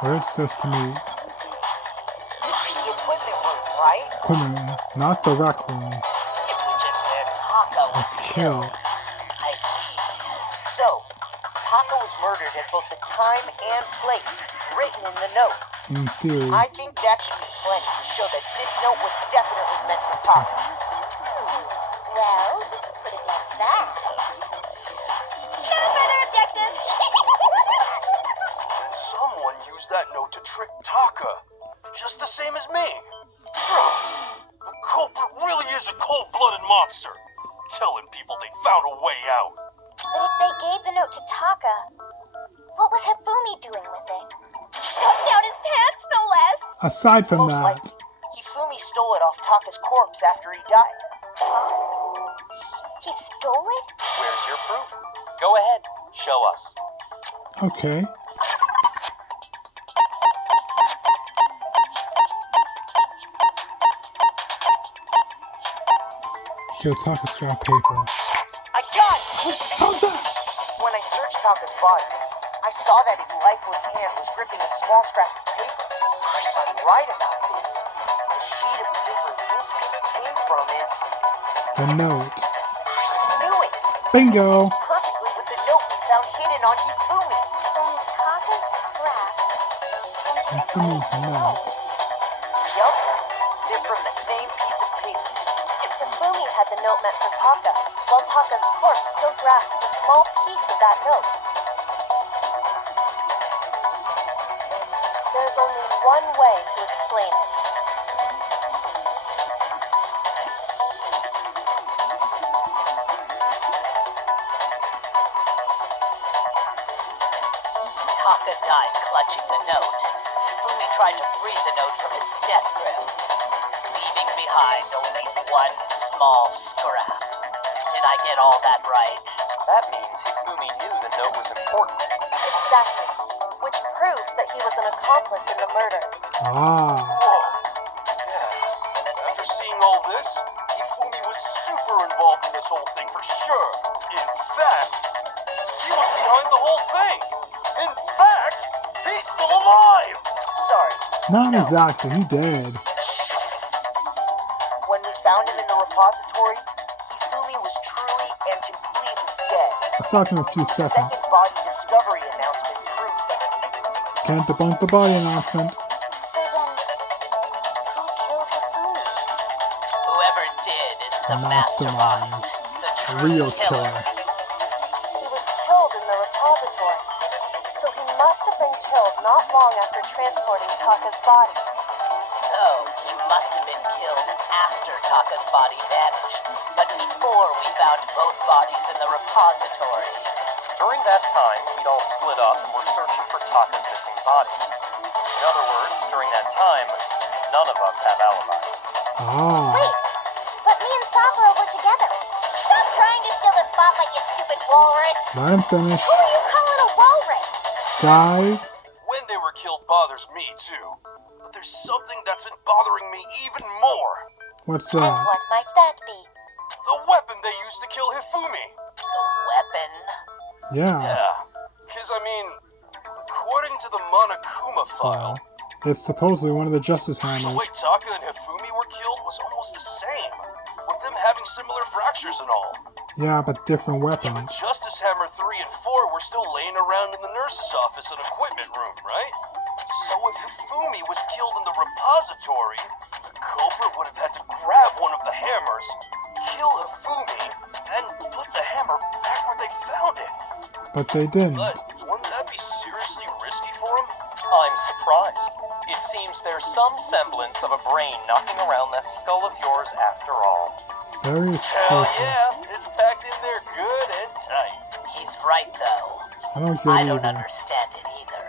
Where it says to me, The equipment room, right? not the rec room. Which is where Taka was killed. I see. So, Taka was murdered at both the time and place written in the note. In theory. I think that should be plenty to show that this note was definitely meant for Taka. Well, we can put it like that. No further objections. Someone used that note to trick Taka, just the same as me. The culprit really is a cold-blooded monster, telling people they found a way out. But if they gave the note to Taka, what was Hifumi doing with it? Stuffed down his pants, no less. Aside from Most that, likely, Hifumi stole it off Taka's corpse after he died. He stole it? Where's your proof? Go ahead, show us. okay. Taka scrap paper. I got it! How's that? When I searched Taka's body, I saw that his lifeless hand was gripping a small scrap of paper. If I'm right about this, the sheet of paper this piece came from is... The note. I knew it! Bingo! Perfectly with the note we found hidden on Hifumi. From Taka's scrap. Hifumi's note. Yup, they're from the same piece of paper. Hifumi had the note meant for Taka, while Taka's corpse still grasped a small piece of that note. There's only one way to explain it. Taka died clutching the note. Hifumi tried to free the note from his death grip, leaving behind only one small scrap. Did I get all that right? That means Hifumi knew the note was important. Exactly. Which proves that he was an accomplice in the murder. Ah. Whoa. Yeah. After seeing all this, Hifumi was super involved in this whole thing for sure. In fact, he was behind the whole thing. In fact, he's still alive. Sorry. Not exactly, he did. When we found him in the repository, Hifumi was truly and completely dead. Aside from a few The seconds. second body discovery announcement proves that. Can't debunk the body announcement. So then, who killed Hifumi? Whoever did is the mastermind. The true Real killer. killer. He was killed in the repository. So he must have been killed not long after transporting Taka's body. So, he must have been killed after Taka's body vanished, but before we found both bodies in the repository. During that time, we'd all split up and were searching for Taka's missing body. In other words, during that time, none of us have alibis. Ah. Wait, but me and Sakura were together. Stop trying to steal the spotlight, you stupid walrus. Let him finish. Who are you calling a walrus? Guys. When they were killed bothers me too. But there's something that's been bothering me even more. What's And that? what might that be? The weapon they used to kill Hifumi. The weapon? Yeah. Yeah, because I mean, according to the Monokuma file, It's supposedly one of the Justice the Hammers. way Taka and Hifumi were killed was almost the same, with them having similar fractures and all. Yeah, but different Yeah, but weapons. Justice Hammer 3 and 4 were still laying around in the nurse's office and equipment room, right? So if Hifumi was killed in the repository, the culprit would have had to grab one of the hammers, kill Hifumi, then put the hammer back where they found it. But they didn't. But wouldn't that be seriously risky for him? I'm surprised. It seems there's some semblance of a brain knocking around that skull of yours after all. Very Hell stupid. yeah, it's packed in there good and tight. He's right, though. I don't I get don't either. understand it either.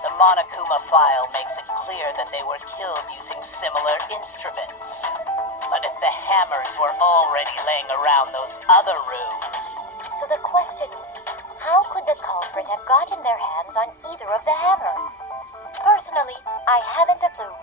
The Monokuma file makes it clear that they were killed using similar instruments. But if the hammers were already laying around those other rooms... So the question is, how could the culprit have gotten their hands on either of the hammers? Personally, I haven't a clue.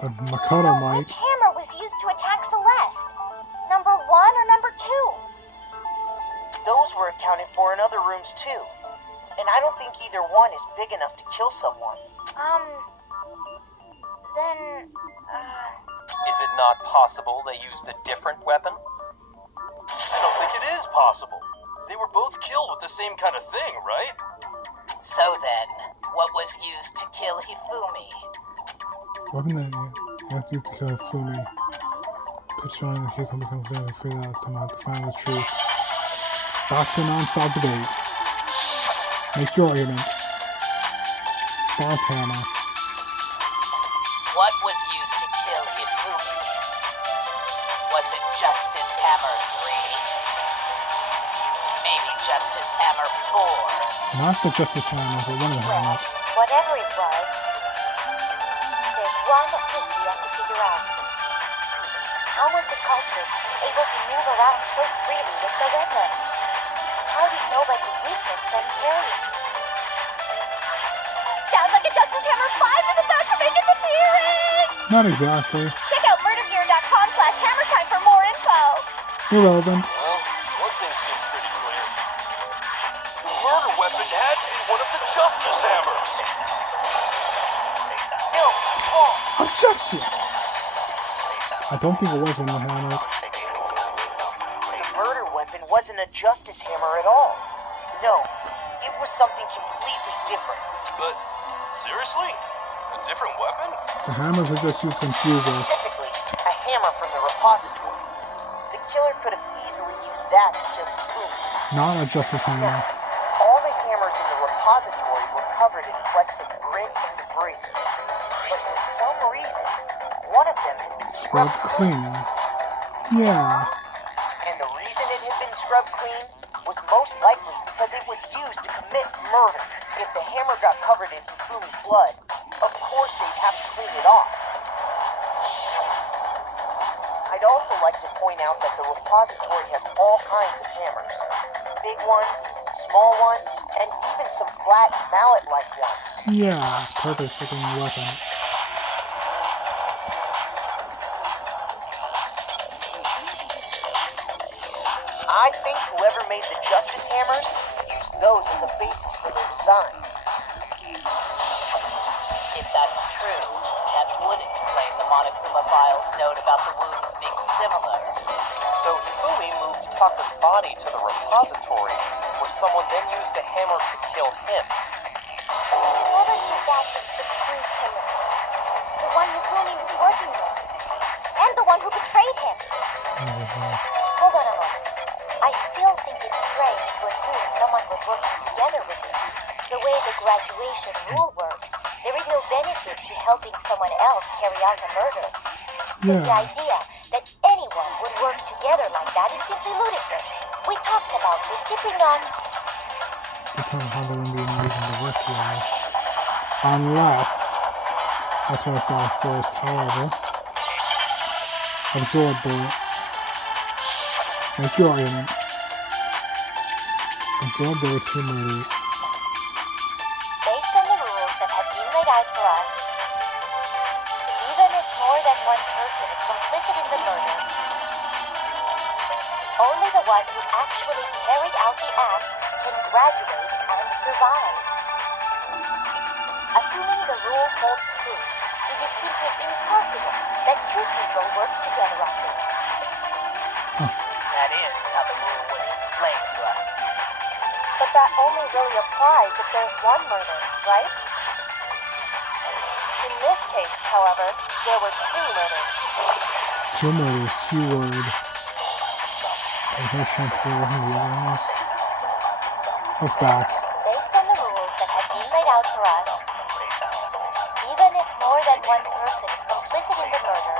But Makoto might. Which hammer was used to attack Celeste? Number 1 or number 2? Those were accounted for in other rooms too. And I don't think either one is big enough to kill someone. Then, Is it not possible they used a different weapon? I don't think it is possible. They were both killed with the same kind of thing, right? So then, what was used to kill Hifumi? Weapon that you have to use to kill Fumi. Picture showing the case will become clear and figure out somehow to find the truth. That's a non-stop debate. Make your argument. Boss hammer. What was used to kill Hifumi? Was it Justice Hammer 3? Maybe Justice Hammer 4? Not the Justice Hammer, but one of the hammers. whatever it was, there's one thing we have to figure out. How was the culprit able to move around so freely with the weapon? How did nobody witness them carry it? Sounds like a Justice Hammer 5 is about to make its appearance! Not exactly. Check out murdergear.com/hammertime for more info! Irrelevant. Well, one thing seems pretty clear. The murder weapon had to be one of the Justice Hammers. No, wrong. Objection! I don't think it was one of the hammers. The murder weapon wasn't a Justice Hammer at all. No, it was something completely different. But, seriously? A different weapon? The hammers are just used to confuse us. Specifically, a hammer from the repository. The killer could have easily used that to kill Hifumi. Not a Justice Hammer. All the hammers in the repository were covered in flecks of grit and debris. But for some reason, one of them had been Scrubbed scrubbed clean. clean. Yeah. And the reason it had been scrubbed clean was most likely because it was used to commit murder. If the hammer got covered in Hifumi's blood, of course they'd have to clean it off. I'd also like to point out that the repository has all kinds of hammers. Big ones, small ones, and even some flat mallet-like ones. Yeah. Perfect freaking weapon. I think whoever made the Justice Hammers used those as a basis for their design. If that's true, that would explain the Monokuma file's note about the wounds being similar. So Hifumi moved Taka's body to the repository, where someone then used the hammer to kill him. Whoever did that is the true killer. The one Hifumi was working with. And the one who betrayed him. Hold on a moment. I still think it's strange to assume someone was working together with him. The way the graduation rule works, there is no benefit to helping someone else carry out a murder. So the Yeah. idea that anyone would work together like that is simply ludicrous. We talked about this, did we not? Determine how they're going to be using the work together. Unless, that's what I thought first, however. Absorb bullet. Make your argument. Absorb there were two murders. Based on the rules that have been laid out for us, even if more than one person is complicit in the murder, only the one who actually carried out the act can graduate and survive. Assuming the rule holds true, it is simply impossible that two people work together on this. That is how the rule was explained to us. But that only really applies if there's one murder, right? In this case, however, there were two murders. Two murders, keyword. There's no chance for one of the other ones. Look back. Based on the rules that have been laid out for us, even if more than one person is complicit in the murder,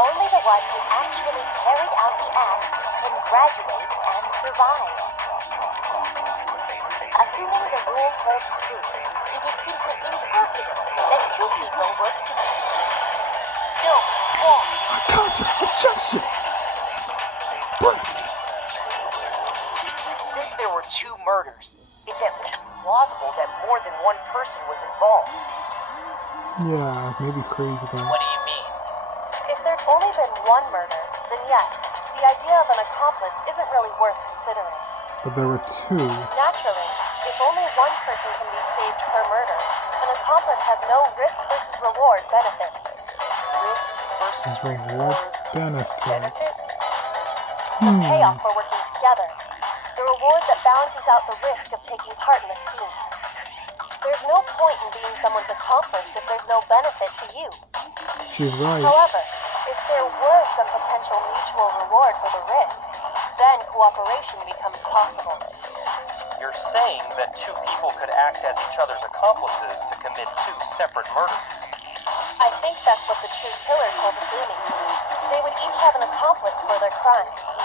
only the one who actually carried out the act can graduate and survive. Assuming the rule holds true, it is simply impossible that two people work together. No, wrong. Counter! Objection! Break! Since there were two murders, it's at least plausible that more than one person was involved. Yeah, maybe crazy, but What do you mean? If there's only been one murder, then yes, the idea of an accomplice isn't really worth considering. But there were two. Naturally, if only one person can be saved per murder, an accomplice has no risk versus reward benefit. Risk versus His reward benefit. The payoff for working together. The reward that balances out the risk of taking part in the scheme. There's no point in being someone's accomplice if there's no benefit to you. She's right. However, if there were some potential mutual reward for the risk, then cooperation becomes possible. You're saying that two people could act as each other's accomplices to commit two separate murders. I think that's what the true killer told Fumi. They would each have an accomplice for their crime.